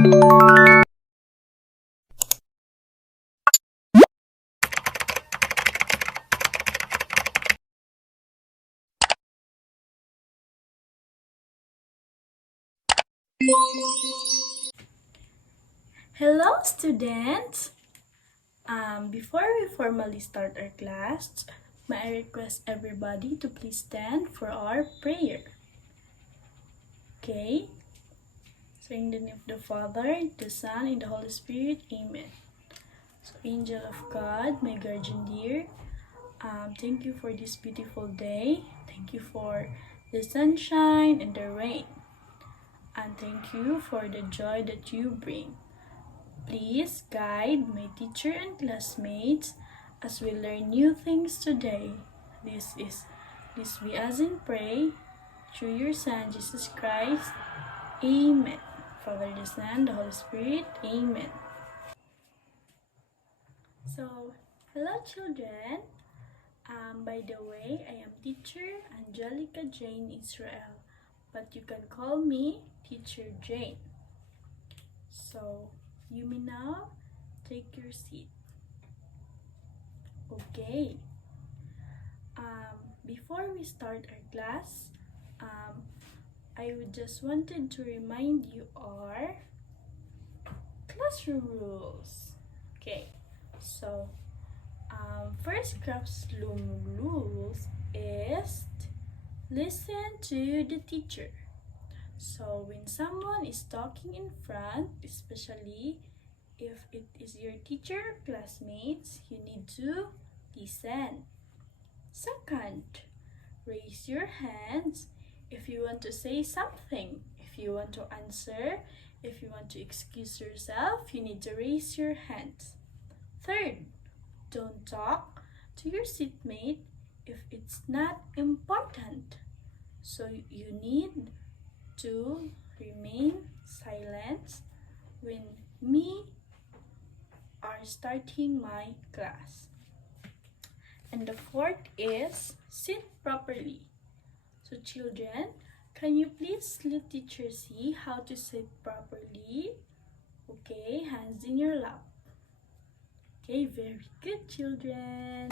Hello, students! Before we formally start our class, may I request everybody to please stand for our prayer. Okay? So, in the name of the Father, the Son, and the Holy Spirit, Amen. So, Angel of God, my guardian dear, thank you for this beautiful day. Thank you for the sunshine and the rain. And thank you for the joy that you bring. Please guide my teacher and classmates as we learn new things today. This we ask and pray through your Son Jesus Christ. Amen. Father, the Son, the Holy Spirit. Amen. So, hello children. By the way, I am teacher Angelica Jane Israel, but you can call me Teacher Jane. So, you may now take your seat. Okay. Before we start our class, I would just wanted to remind you our classroom rules. Okay, so first classroom rules is listen to the teacher. So when someone is talking in front, especially if it is your teacher or classmates, you need to listen. Second, raise your hands if you want to say something. If you want to answer, if you want to excuse yourself, you need to raise your hands. Third, don't talk to your seatmate if it's not important. So you need to remain silent when me are starting my class. And the fourth is sit properly. So children, can you please let teacher see how to sit properly? Okay, hands in your lap. Okay, very good children.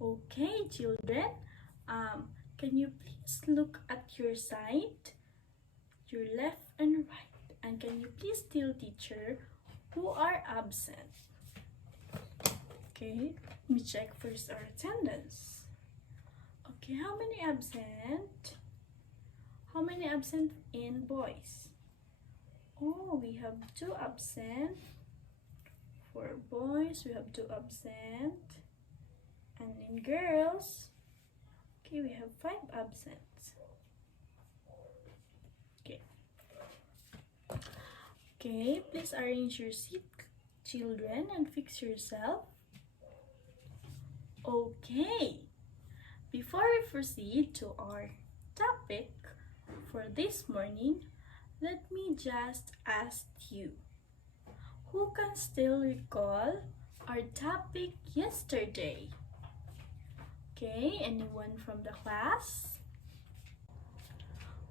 Okay children, can you please look at your side, your left and right, and can you please tell teacher who are absent? Okay, let me check first our attendance. Okay, how many absent? How many absent in boys? Oh, we have 2 absent. For boys, we have 2 absent. And in girls, okay, we have 5 absent. Okay. Okay, please arrange your seat, children, and fix yourself. Okay. Before we proceed to our topic for this morning, let me just ask you, who can still recall our topic yesterday? Okay, anyone from the class?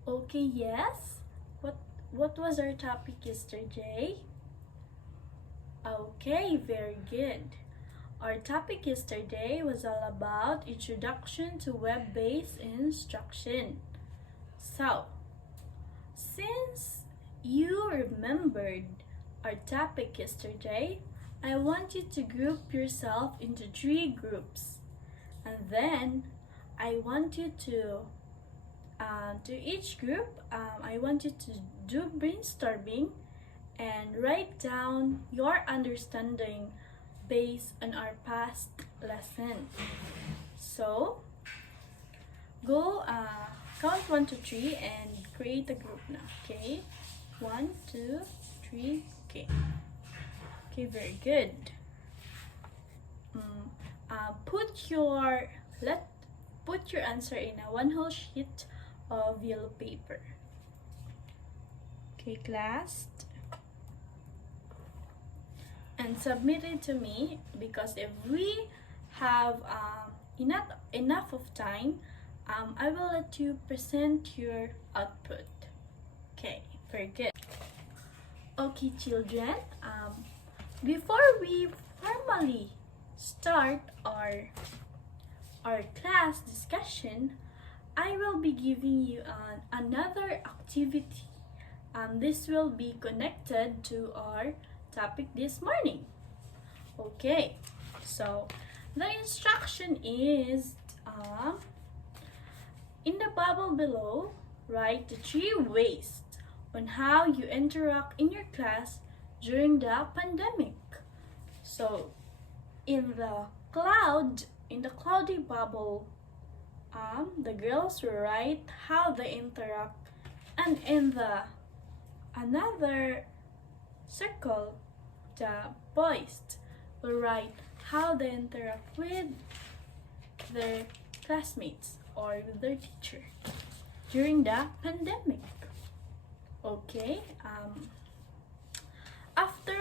Okay, yes. What was our topic yesterday? Okay, very good. Our topic yesterday was all about introduction to web-based instruction. So, since you remembered our topic yesterday, I want you to group yourself into 3 groups. And then, I want you to each group, I want you to do brainstorming and write down your understanding based on our past lesson. So, go count 1 to 3 and create a group now. Okay, 1, 2, 3. Okay. Okay, very good. Put your answer in a 1 whole sheet of yellow paper. Okay, class. And submit it to me, because if we have enough of time, I will let you present your output. Okay, very good. Okay, children, before we formally start our class discussion, I will be giving you another activity. This will be connected to our topic this morning. Okay, so the instruction is in the bubble below, write the 3 ways on how you interact in your class during the pandemic. So, in the cloudy bubble, the girls will write how they interact, and in the another circle, the boys will write how they interact with their classmates or with their teacher during the pandemic. Okay. After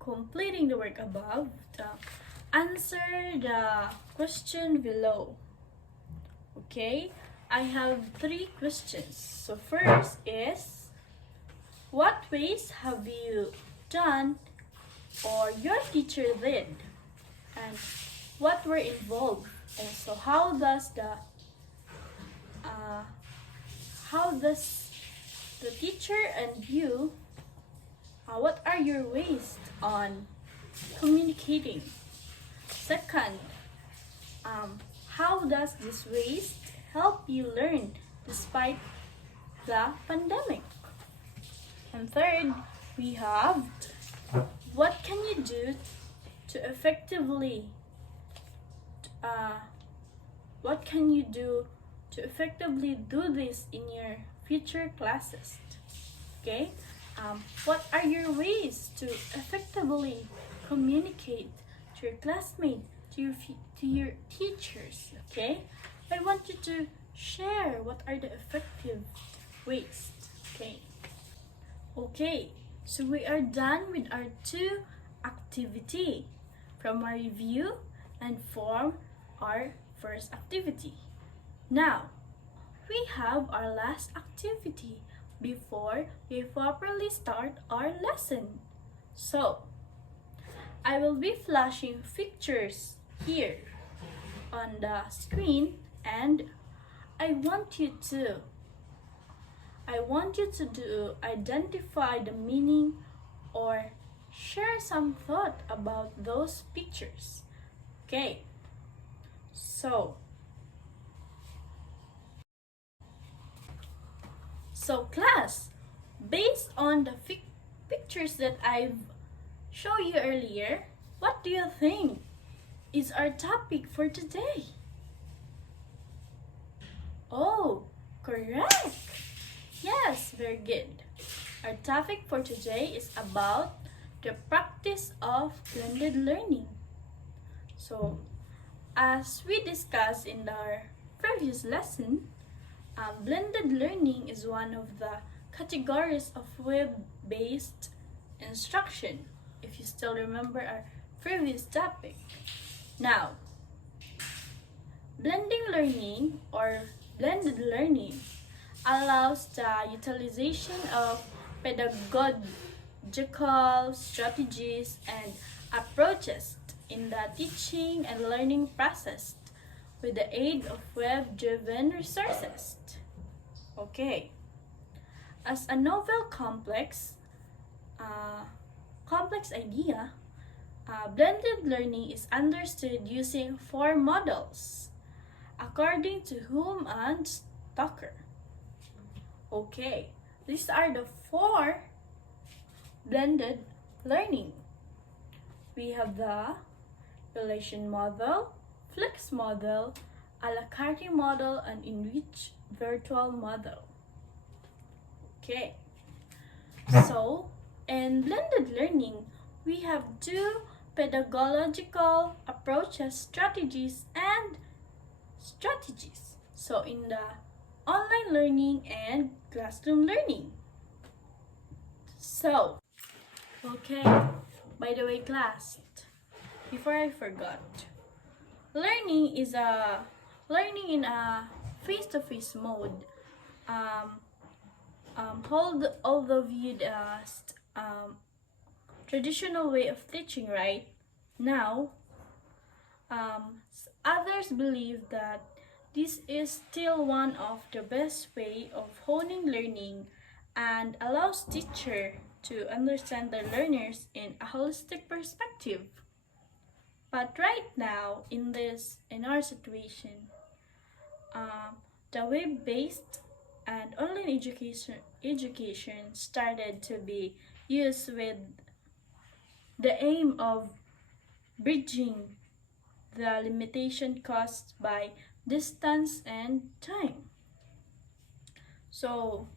completing the work above, answer the question below. Okay. I have 3 questions. So first is, what ways have you done or your teacher did, and what were involved? And so how does the teacher and you, what are your ways on communicating? Second, how does this ways help you learn despite the pandemic? And third, we have, what can you do to effectively do this in your future classes? Okay, what are your ways to effectively communicate to your classmates, to your teachers? Okay, I want you to share what are the effective ways. Okay, so we are done with our 2 activity from our review and from our first activity. Now, we have our last activity before we properly start our lesson. So, I will be flashing pictures here on the screen, and I want you to identify the meaning or share some thought about those pictures. Okay, so class, based on the pictures that I've shown you earlier, what do you think is our topic for today? Oh, correct! Yes, very good. Our topic for today is about the practice of blended learning. So, as we discussed in our previous lesson, blended learning is one of the categories of web-based instruction, if you still remember our previous topic. Now, blending learning or blended learning allows the utilization of pedagogical strategies and approaches in the teaching and learning process with the aid of web-driven resources. Okay, as a novel complex idea, blended learning is understood using 4 models, according to Hume and Tucker. Okay, these are the 4 blended learning. We have the relation model, flex model, a la carte model, and enriched virtual model. Okay, so in blended learning, we have 2 pedagogical approaches, strategies. So in the online learning and classroom learning. So, okay, by the way, class, before I forgot, learning in a face-to-face mode although viewed as traditional way of teaching right now, others believe that this is still one of the best way of honing learning and allows teacher to understand the learners in a holistic perspective. But right now, in our situation, um, the web-based and online education started to be used with the aim of bridging the limitation caused by distance and time. So,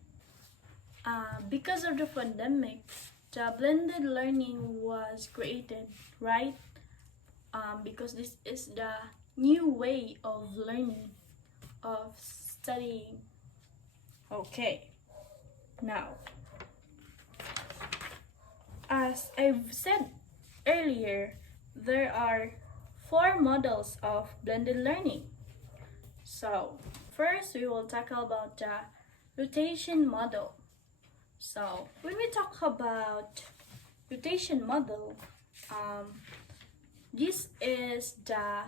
because of the pandemic, the blended learning was created, right? Because this is the new way of learning, of studying. Okay, now, as I've said earlier, there are four models of blended learning. So, first we will tackle about the rotation model. So, when we talk about rotation model, this is the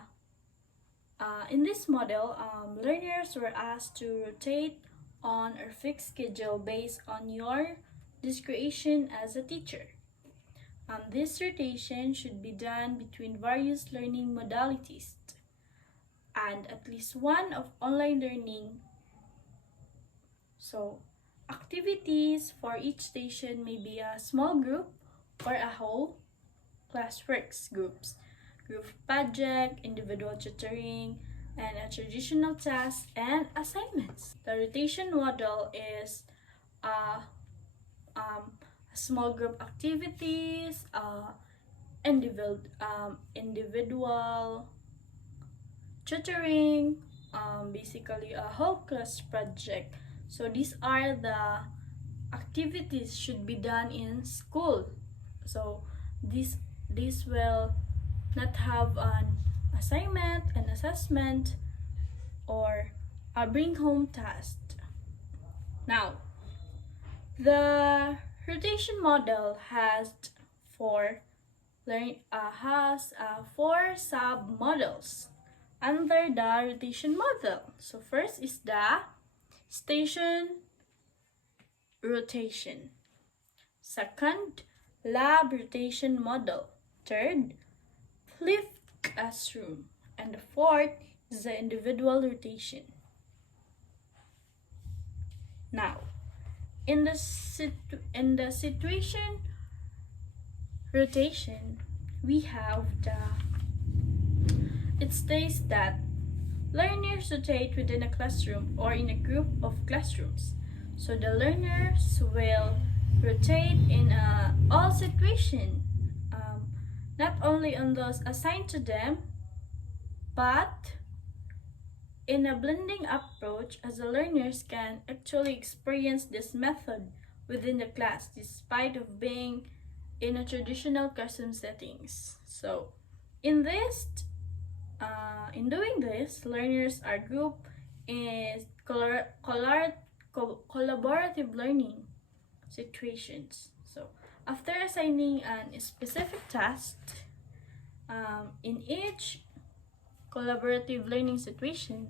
in this model, learners were asked to rotate on a fixed schedule based on your discretion as a teacher. This rotation should be done between various learning modalities and at least one of online learning. So, activities for each station may be a small group or a whole classworks groups, group project, individual tutoring, and a traditional task and assignments. The rotation model is a small group activities, individual tutoring, basically a whole class project. So these are the activities should be done in school. So this will not have an assignment, an assessment, or a bring home task. Now, the rotation model has four sub models under the rotation model. So first is the station rotation. Second, lab rotation model. Third, flipped classroom. And the fourth is the individual rotation. Now, in the situation rotation, we have it states that learners rotate within a classroom or in a group of classrooms. So the learners will rotate in all situations, not only on those assigned to them, but in a blending approach, as the learners can actually experience this method within the class despite of being in a traditional classroom settings. So in doing this, learners are grouped in collaborative learning situations. So after assigning a specific task, in each collaborative learning situation,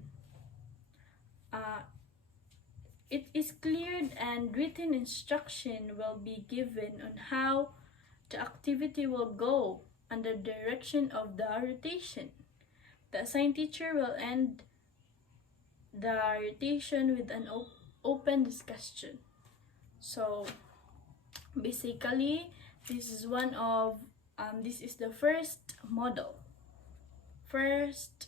it is cleared and written instruction will be given on how the activity will go under the direction of the rotation. The assigned teacher will end the rotation with an open discussion. So basically, this is the first model, first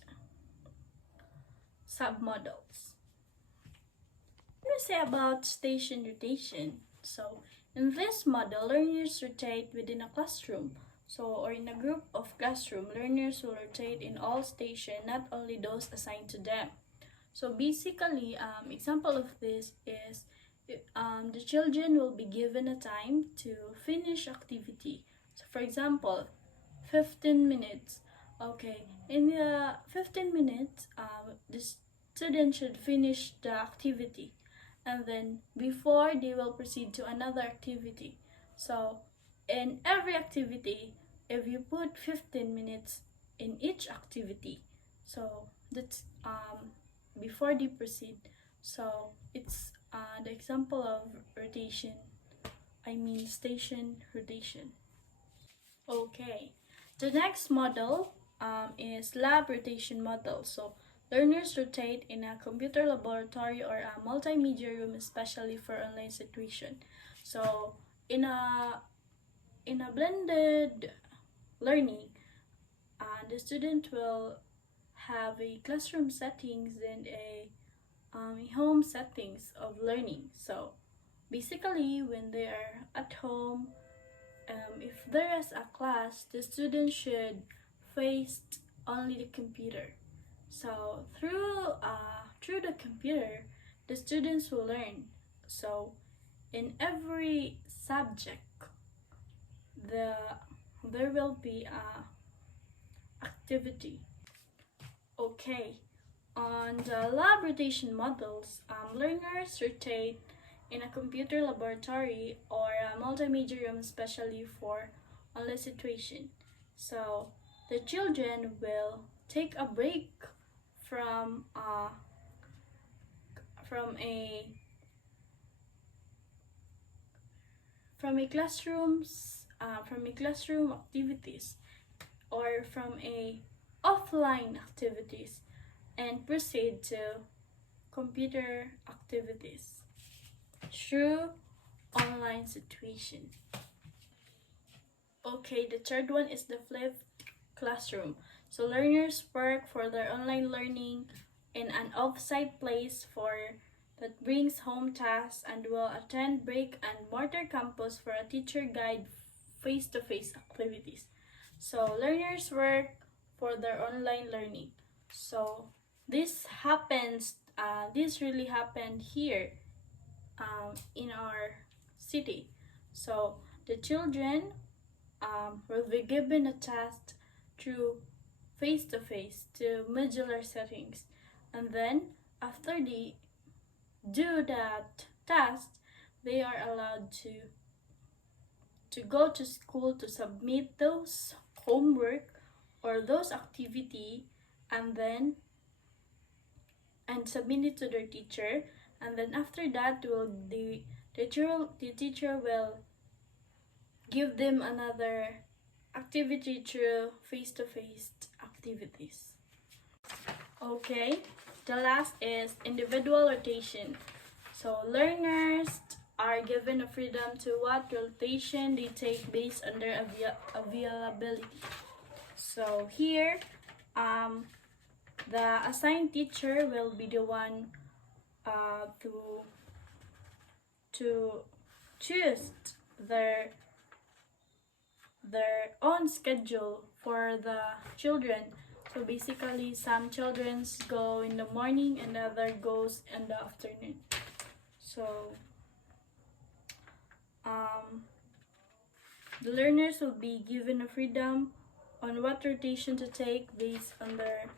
submodels. Let me say about station rotation. So in this model, learners rotate within a classroom. So, or in a group of classroom, learners will rotate in all stations, not only those assigned to them. So basically, example of this is the children will be given a time to finish activity. So for example, 15 minutes. Okay, in the 15 minutes, the student should finish the activity. and then before they will proceed to another activity. So in every activity, if you put 15 minutes in each activity, so that's before they proceed. So it's the example of rotation, I mean station rotation. Okay, the next model is lab rotation model. So learners rotate in a computer laboratory or a multimedia room, especially for online situation. So in a blended learning, the student will have a classroom settings and a home settings of learning. So basically, when they are at home, if there is a class, the student should face only the computer. So through the computer, the students will learn. So in every subject, the there will be a activity. Okay, on the lab rotation models, learners rotate in a computer laboratory or a multimedia room, especially for online situation. So the children will take a break from uh, from a from a classroom activities or from a offline activities and proceed to computer activities through online situation. Okay, the third one is the flipped classroom. So learners work for their online learning in an off-site place for that brings home tasks and will attend brick and mortar campus for a teacher guide face-to-face activities. So learners work for their online learning. So this really happened here in our city. So the children will be given a task through face-to-face to modular settings, and then after they do that task, they are allowed to go to school to submit those homework or those activity, and then submit it to their teacher, and then after that the teacher will give them another activity through face-to-face activities. Okay, the last is individual rotation. So learners are given a freedom to what rotation they take based on their availability. So here, the assigned teacher will be the one to choose their own schedule for the children. So basically, some children go in the morning and the other goes in the afternoon. So the learners will be given a freedom on what rotation to take based on their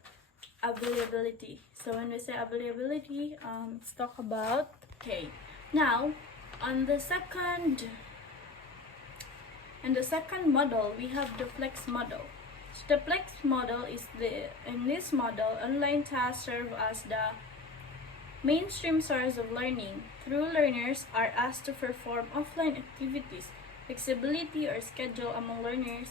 availability. So when we say availability, let's talk about, okay, now on the second model, we have the flex model. So the flex model is in this model, online tasks serve as the mainstream source of learning. Through learners are asked to perform offline activities. Flexibility or schedule among learners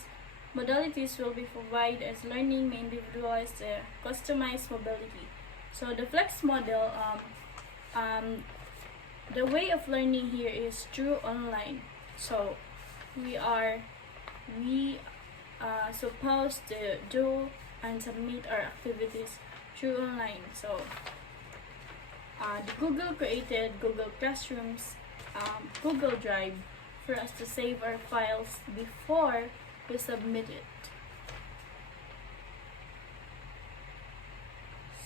modalities will be provided as learning may individualize the customized mobility. So the flex model, the way of learning here is through online. So we are supposed to do and submit our activities through online. So the Google created Google Classrooms, Google Drive for us to save our files before we submit it.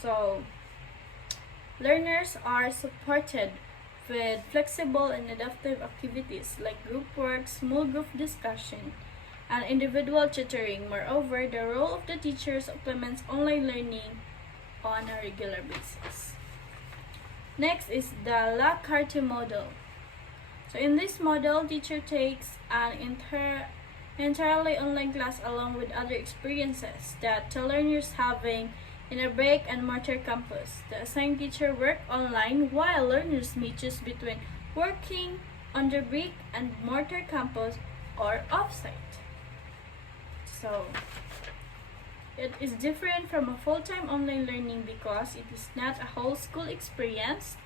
So learners are supported with flexible and adaptive activities like group work, small group discussion, and individual tutoring. Moreover, the role of the teacher supplements online learning on a regular basis. Next is the La Carte model. So in this model, teacher takes an entirely online class along with other experiences that the learners having in a brick and mortar campus. The assigned teacher work online while learners may choose between working on the brick and mortar campus or offsite. So it is different from a full-time online learning because it is not a whole school experience,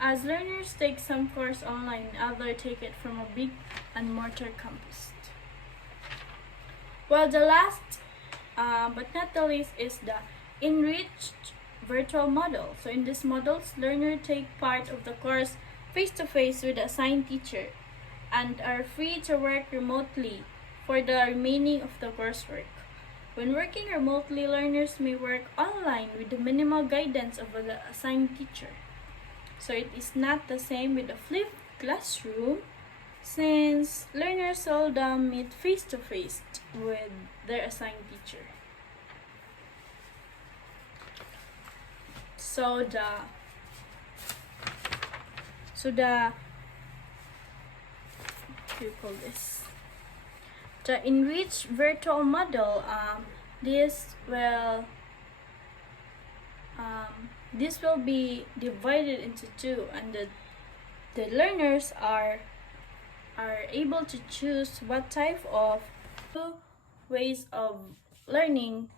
as learners take some course online and others take it from a brick and mortar campus. Well, the last but not the least is the enriched virtual model. So in this model, learners take part of the course face-to-face with the assigned teacher and are free to work remotely for the remaining of the coursework. When working remotely, learners may work online with the minimal guidance of the assigned teacher. So it is not the same with a flipped classroom, since learners seldom meet face-to-face with their assigned teacher. So what do you call this? The enriched virtual model, this will be divided into two, and the learners are able to choose what type of two ways of learning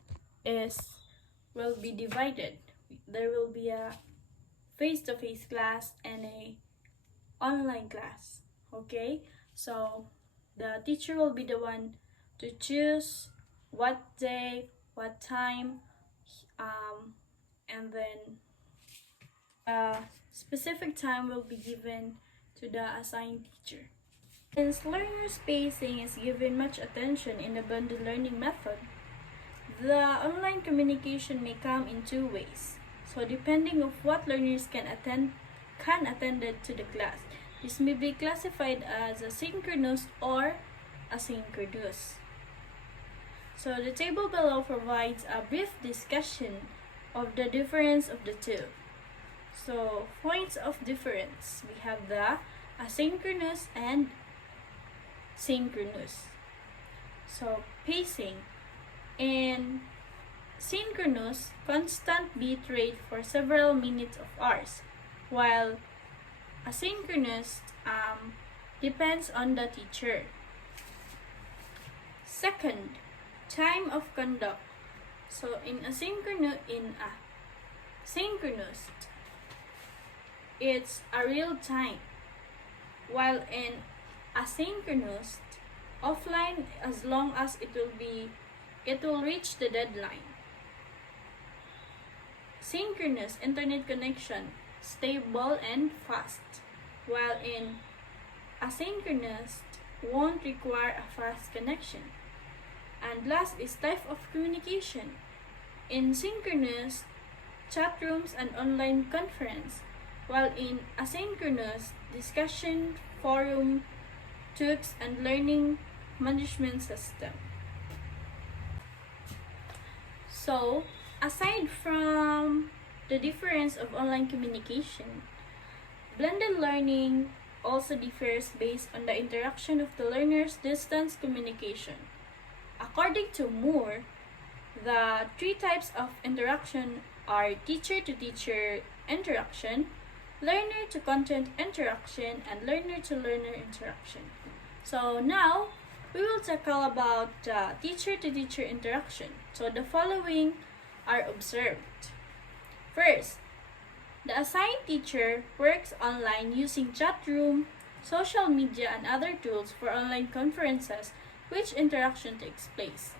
will be divided. There will be a face-to-face class and a online class. Okay, so the teacher will be the one to choose what day, what time, and then a specific time will be given to the assigned teacher. Since learner spacing is given much attention in the bundled learning method, the online communication may come in two ways. So depending of what learners can attended to the class, this may be classified as asynchronous or asynchronous. So the table below provides a brief discussion of the difference of the two. So points of difference, we have the asynchronous and synchronous. So pacing. In synchronous, constant beat rate for several minutes of hours, while asynchronous depends on the teacher. Second, time of conduct. So in synchronous, it's a real time, while in asynchronous, offline as long as it will reach the deadline. Synchronous internet connection, stable and fast, while in asynchronous won't require a fast connection. And last is type of communication. In synchronous, chat rooms and online conference, while in asynchronous, discussion, forum, talks, and learning management system. So, aside from the difference of online communication, blended learning also differs based on the interaction of the learner's distance communication. According to Moore, the three types of interaction are teacher-to-teacher interaction, learner-to-content interaction, and learner-to-learner interaction. So now, we will tackle about teacher-to-teacher interaction. So the following are observed. First, the assigned teacher works online using chat room, social media, and other tools for online conferences which interaction takes place.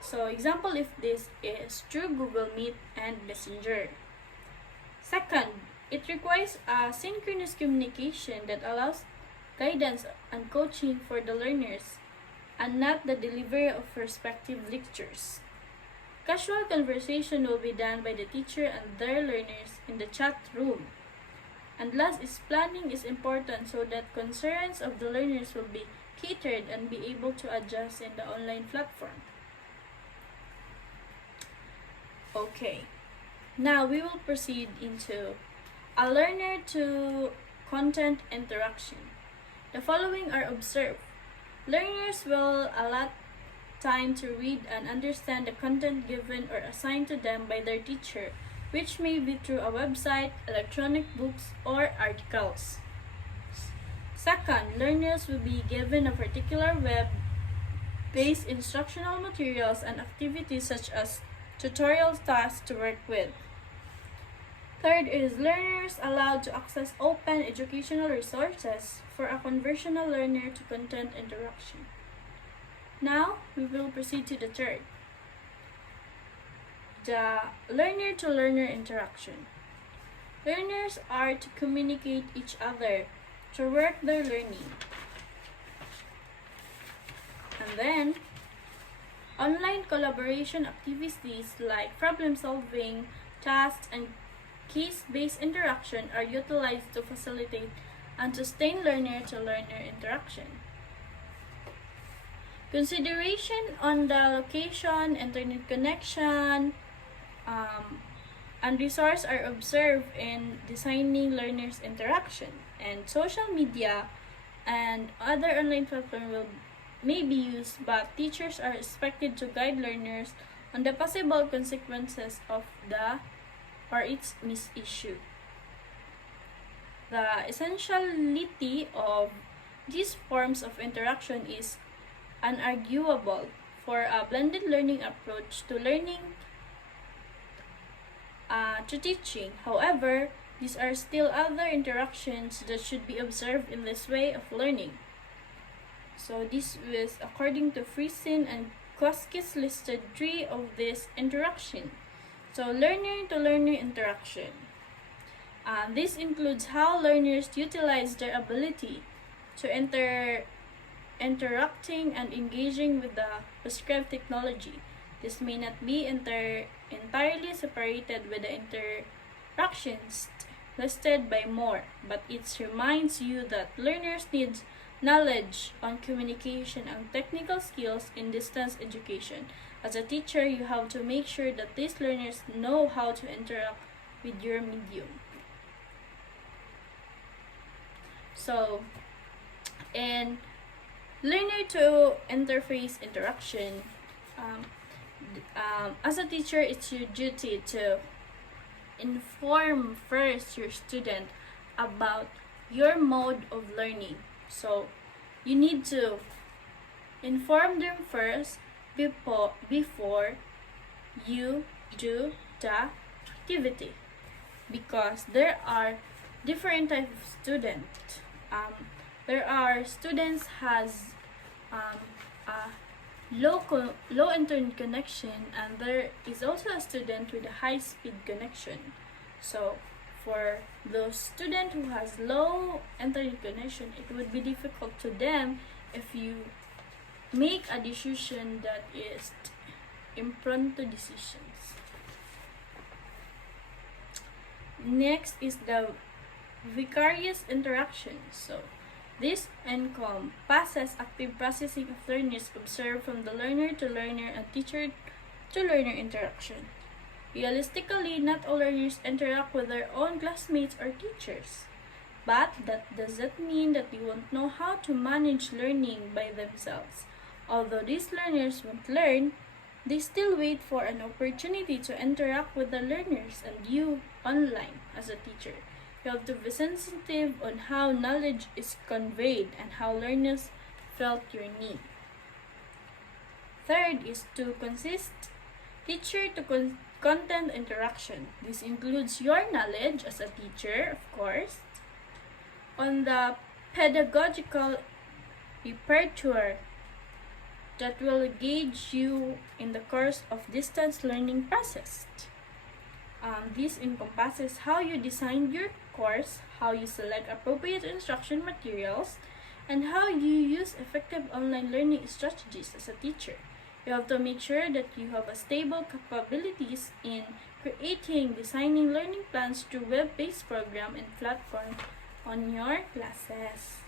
So example if this is through Google Meet and Messenger. Second, it requires asynchronous communication that allows guidance and coaching for the learners and not the delivery of respective lectures. Casual conversation will be done by the teacher and their learners in the chat room. And last is planning is important so that concerns of the learners will be catered and be able to adjust in the online platform. Okay, Now we will proceed into a learner to content interaction. The following are observed. Learners will allot time to read and understand the content given or assigned to them by their teacher, which may be through a website, electronic books, or articles. Second, learners will be given a particular web-based instructional materials and activities such as tutorial tasks to work with. Third is learners allowed to access open educational resources for a conversational learner to content interaction. Now, we will proceed to the third. The learner-to-learner interaction. Learners are to communicate each other to work their learning. And then, online collaboration activities like problem-solving, tasks, and case-based interaction are utilized to facilitate and sustain learner-to-learner interaction. Consideration on the location, internet connection, and resource are observed in designing learners' interaction. And social media and other online platforms may be used, but teachers are expected to guide learners on the possible consequences of its misuse. The essentiality of these forms of interaction is unarguable for a blended learning approach to learning to teaching. However, these are still other interactions that should be observed in this way of learning. So this was according to Friesen and Koskis listed 3 of this interaction. So learner-to-learner interaction. This includes how learners utilize their ability to interacting and engaging with the prescribed technology. This may not be entirely separated with the interactions listed by Moore, but it reminds you that learners need knowledge on communication and technical skills in distance education. As a teacher, you have to make sure that these learners know how to interact with your medium. So, in learner to interface interaction, as a teacher, it's your duty to inform first your student about your mode of learning. So you need to inform them first before you do the activity, because there are different types of students. There are students has a low internet connection, and there is also a student with a high speed connection. So for those students who has low internet connection, it would be difficult to them if you make a decision that is impromptu decisions. Next is the vicarious interaction. So this encompasses active processing of learners observed from the learner-to-learner and teacher-to-learner interaction. Realistically, not all learners interact with their own classmates or teachers, but that doesn't mean that they won't know how to manage learning by themselves. Although these learners won't learn, they still wait for an opportunity to interact with the learners and you online as a teacher. You have to be sensitive on how knowledge is conveyed and how learners felt your need. Third is to consist teacher to content interaction. This includes your knowledge as a teacher, of course, on the pedagogical repertoire that will engage you in the course of distance learning process. This encompasses how you design your course, how you select appropriate instruction materials, and how you use effective online learning strategies as a teacher. You have to make sure that you have a stable capabilities in creating, designing learning plans through web-based program and platform on your classes.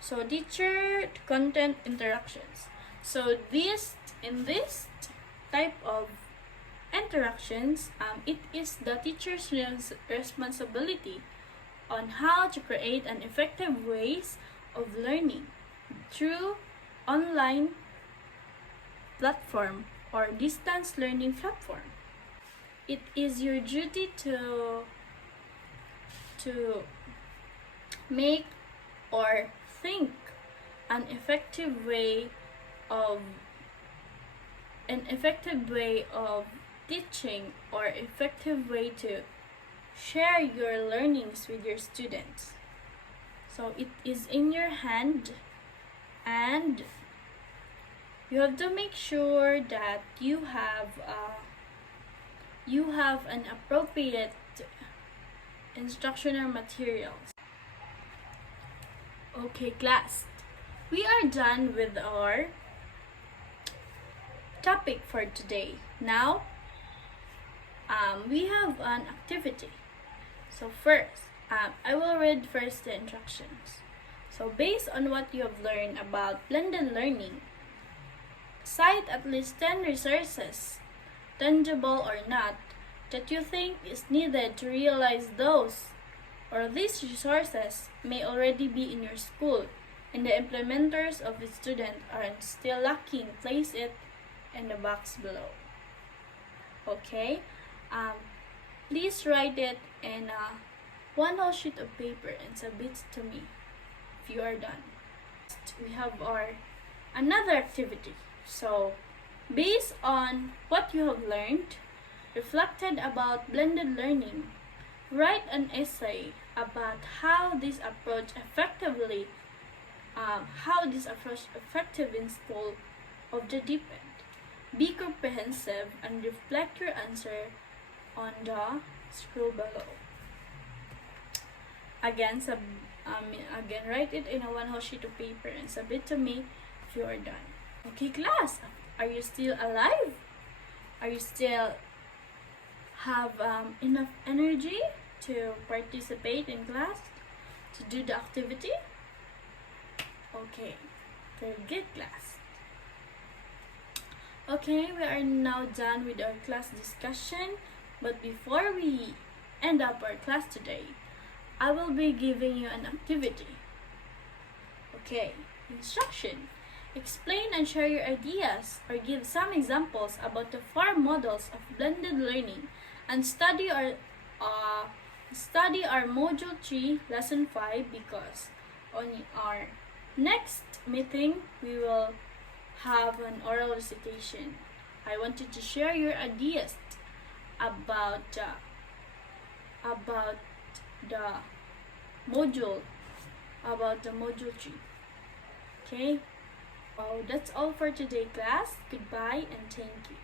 So teacher content interactions. So in this type of interactions, it is the teacher's responsibility on how to create an effective ways of learning through online platform or distance learning platform. It is your duty to make or think an effective way of teaching or effective way to share your learnings with your students. So it is in your hand, and you have to make sure that you have an appropriate instructional materials. Okay, class, we are done with our topic for today. Now, we have an activity. So first, I will read first the instructions. So based on what you have learned about blended learning, cite at least 10 resources, tangible or not, that you think is needed to realize those or these resources may already be in your school and the implementers of the student are still lacking. Place it in the box below. Okay, please write it in one whole sheet of paper and submit to me if you are done. We have our another activity. So based on what you have learned, reflected about blended learning, write an essay about how this approach effective in school of the deep end. Be comprehensive and reflect your answer on the scroll below. Again, write it in a one whole sheet of paper and submit to me if you are done. Okay, class, are you still alive? Are you still have enough energy to participate in class, to do the activity? Okay, very good, class. Okay, we are now done with our class discussion, but before we end up our class today, I will be giving you an activity. Okay, instruction. Explain and share your ideas or give some examples about the 4 models of blended learning and study our module 3 lesson 5, because on our next meeting we will have an oral recitation. I wanted to share your ideas about the module 3. Okay, that's all for today, class. Goodbye and thank you.